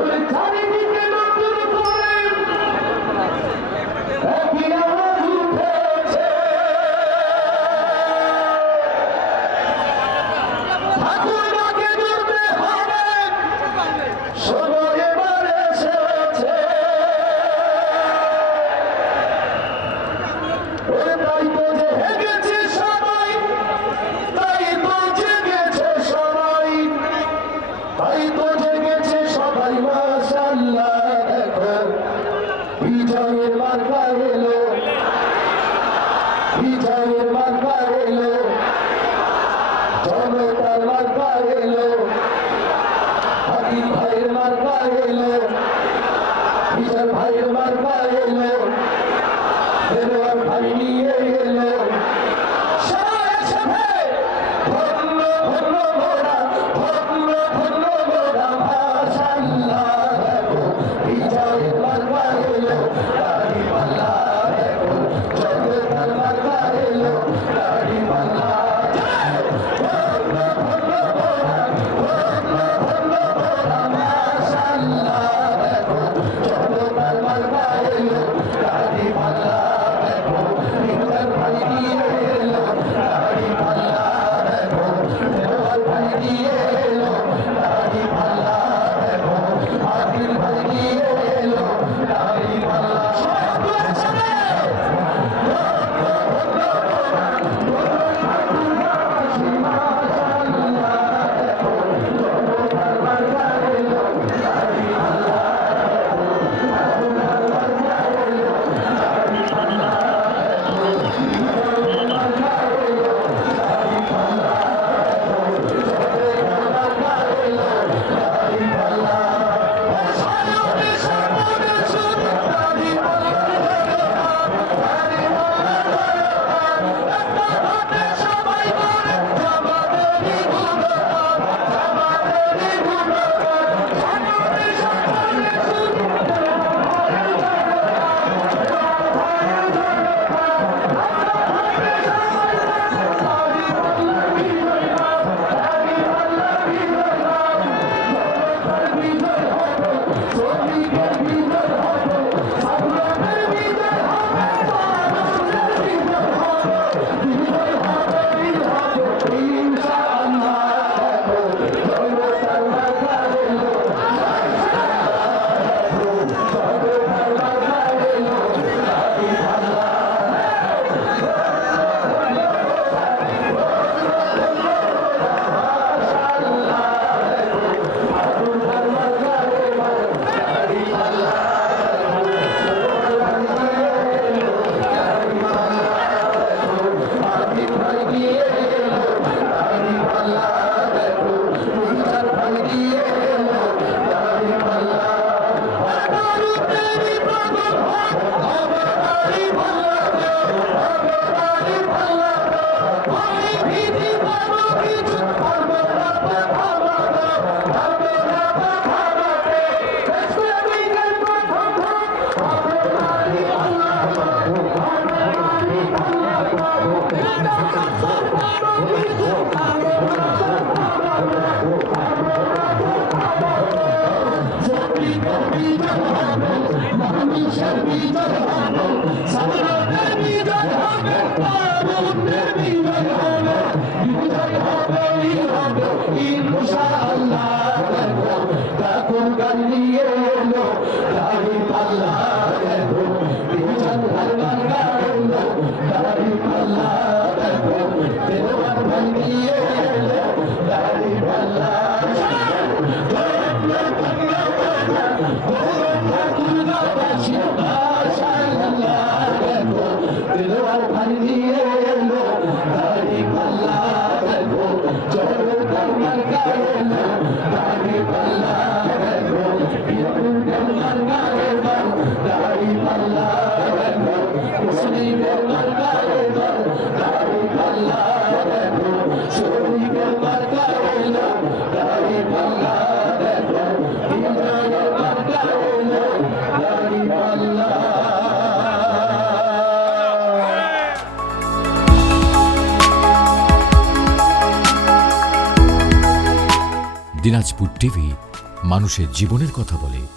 ওই চারিদিকে নতুন করে একই আওয়াজ উঠেছে, ঠাকুরমাকে ধরতে হবে, সময় এবার এসেছে। ওরে তাই তো জেগেছে সবাই, তাই তো জেগেছে সবাই, তাই তো জেগেছে সবাই। মাশাআল্লাহ, দেখো বিজয়ের মার্কা এলো, বিজয়ের মার্কা এলো, জনতার মার্কা এলো, হাকিম ভাইয়ের মার্কা এলো, বিজয় ভাইয়ের মার্কা এলো, দেলোয়ার ভাই নিয়ে এলো। সবাই সাথে ধন্য ধন্য মোরা, ধন্য ধন্য মোরা। মাশাআল্লাহ, দেখো বিজয়ের মার্কা এলো, দাড়িপাল্লা, দেখো জনতার মার্কা এলো, দাড়িপাল্লা। ধন্য ধন্য মোরা, ধন্য ধন্য মোরা। মাশাআল্লাহ, দেখো জনতার মার্কা এলো, দাড়িপাল্লা, দেখো বিজয় ভাই নিয়ে এলো, দাড়িপাল্লা, দেখো দেলোয়ার ভাই নিয়ে এলো, দাড়িপাল্লা, দেখো হাকিম ভাই নিয়ে এলো, দাড়িপাল্লা। সব একসাথে দিনাজপুর টিভি, মানুষের জীবনের কথা বলে।